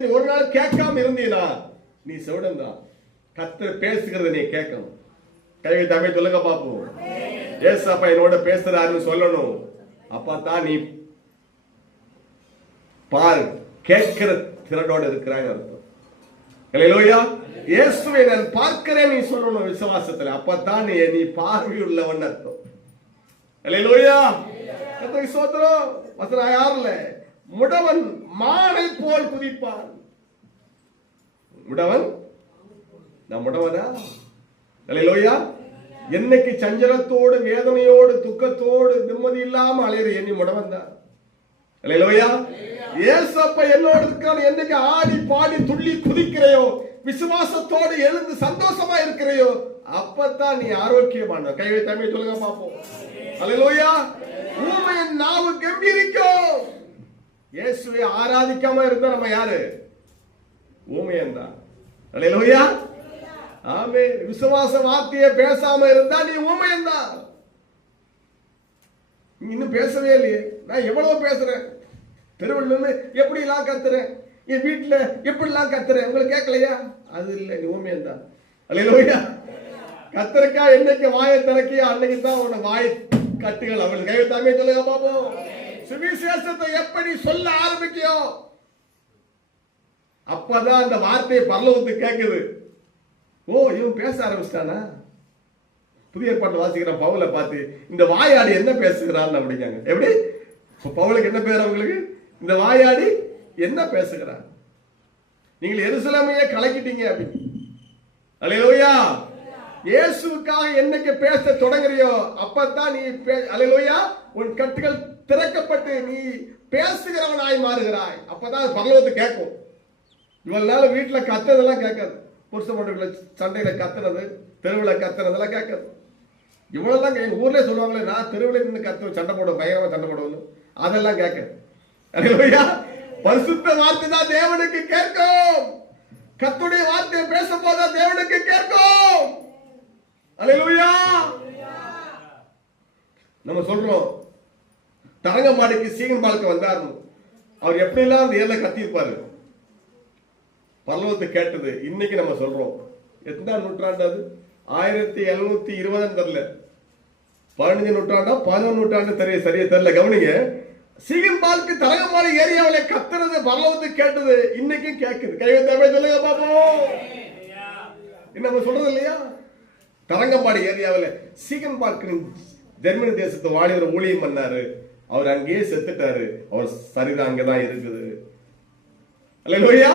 ஒரு நாள் கேட்காம இருந்தீனா நீ செவிடன் தான். கர்த்தர் பேசுகிறத நீ கேட்கணும். கையை தம்பி சொல்லுங்க பாப்போம். ஏசப்பா என்னோட பேசுறாருன்னு சொல்லணும். அப்பதான் நீ பாரு கேட்கிற திறனோட இருக்கிறாங்க அர்த்தம். ஹல்லேலூயா. இயேசுவை நான் பார்க்கிறேன் நீ சொல்லணும் விசுவாசத்துல. அப்பதான் நீ பார்வையுள்ளவன் அர்த்தம். ஹல்லேலூயா. கர்த்தருக்கு ஸ்தோத்திரம். வசனம் 6ல முடவன் மானை போல் குதிப்பான். முடவன் நான் முடவனா? ஹல்லேலூயா. என்னைக்கு சஞ்சலத்தோடு வேதனையோடு துக்கத்தோடு நிம்மதி இல்லாம அலையிற நீ முடவன் தான். ஹல்லேலூயா. ஏசப்பா என்னோட இருக்கான். என்னைக்கு ஆடி பாடி துள்ளி குதிக்கிறையோ, விசுவாசத்தோடு எழுந்து சந்தோஷமா இருக்கிறையோ, அப்பதான் நீ ஆரோக்கியமான. கைவை தமிழ் சொல்லுங்க பாப்போம். ஹல்லேலூயா. ஊமையின் நாவு கம்பீரிக்கும். இயேசுவை ஆராதிக்காம இருந்தா நம்ம யாரு? ஊமையன் தான். ஹல்லேலூயா. ஆமென். விசுவாச வார்த்தையை பேசாம இருந்தா நீ ஊமையன் தான். இன்னும் பேசவே இல்லையே. நான் எவ்வளவு பேசுறேன். தெருவில் எப்படி எல்லாம் கத்துறேன், என் வீட்டுல எப்படி எல்லாம் கத்துறேன், உங்களுக்கு கேட்கலையா? அது இல்லை, நீ ஊமையன் தான். ஹல்லேலூயா. கத்தருக்கா என்னைக்கு வாயை திறக்கியோ அன்னைக்கு தான் உன்னை வாயை கட்டுகள். அவளுக்கு கைவிட்டாமே சொல்லுங்க பாப்போம். சுவிசேஷத்தை எப்படி சொல்ல ஆரம்பிக்கியோ அப்பதான் அந்த வார்த்தையை பரலோகத்துக்கு கேட்குது. ஓ, இவன் பேச ஆரம்பிச்சிட்டானா? புதிய ஏற்பாட்டு வாசிக்கிற பவுலை பார்த்து இந்த வாயாடி என்ன பேசுகிறான்னு அப்படிங்காங்க. எப்படி பவுலுக்கு என்ன பேர்? அவங்களுக்கு இந்த வாயாடி என்ன பேசுகிறார்? நீங்கள் எருசலேமையே கலக்கிட்டீங்க அப்படின்னு. ஹல்லேலூயா. இயேசுவுக்காக என்னைக்கு பேச தொடங்குறியோ அப்பதான் நீ ஹல்லேலூயா உன் கட்டுகள் திறக்கப்பட்டு நீ பேசுகிறவனாய் மாறுகிறாய். அப்பதான் பரலோகத்துக்கு கேட்கும். இவ்வளவு நாள் வீட்டுல கத்துறதெல்லாம் கேட்காது. புருஷ பொண்ணுகளை சண்டையில கத்துறது, தெருவில் கத்துறதெல்லாம் கேட்காது. இவ்வளவுதான் எங்க ஊர்ல சொல்லுவாங்களே, நான் தெருவில் நின்று கத்து சண்டை போடுவோம், பயங்கரமா சண்டை போடுவோம், அதெல்லாம் கேட்காது. ஹல்லேலூயா. பரிசுத்த வார்த்தை தான் தேவனுக்கு கேட்கும். கர்த்தருடைய வார்த்தையை பேசும் போது தேவனுக்கு கேட்கும். ஹல்லேலூயா. நம்ம சொல்றோம் தரங்கம்பாடிக்கு சீகன் பாலுக்கு வந்தாரு. அவர் எப்படி எல்லாம் அந்த ஏர்ல கத்திருப்பாரு. பரலோகத்தை கேட்டது. இன்னைக்கு நம்ம சொல்றோம் எத்தனை நூற்றாண்டு? அது 1720 தெரியல, 15 நூற்றாண்டா 11 நூற்றாண்டு சரியா தெரியல. கவனிங்க, சீகன் பாலுக்கு தரங்கம்பாடி ஏரியாவில கத்துறது பரலோகத்தை கேட்டது. இன்னைக்கு கேட்குது. கைவத்தமே சொல்லுங்க பாப்போம். நம்ம சொல்றது இல்லையா? தரங்கம்பாடி ஏரியாவில் சீகன் பால்க்கு ஜெர்மனி தேசத்தை வாலிபர் ஊழியம் பண்ணாரு. அவர் அங்கேயே செத்துட்டாரு. அவர் சரிதான் அங்கதான் இருக்குது. ஹல்லேலூயா.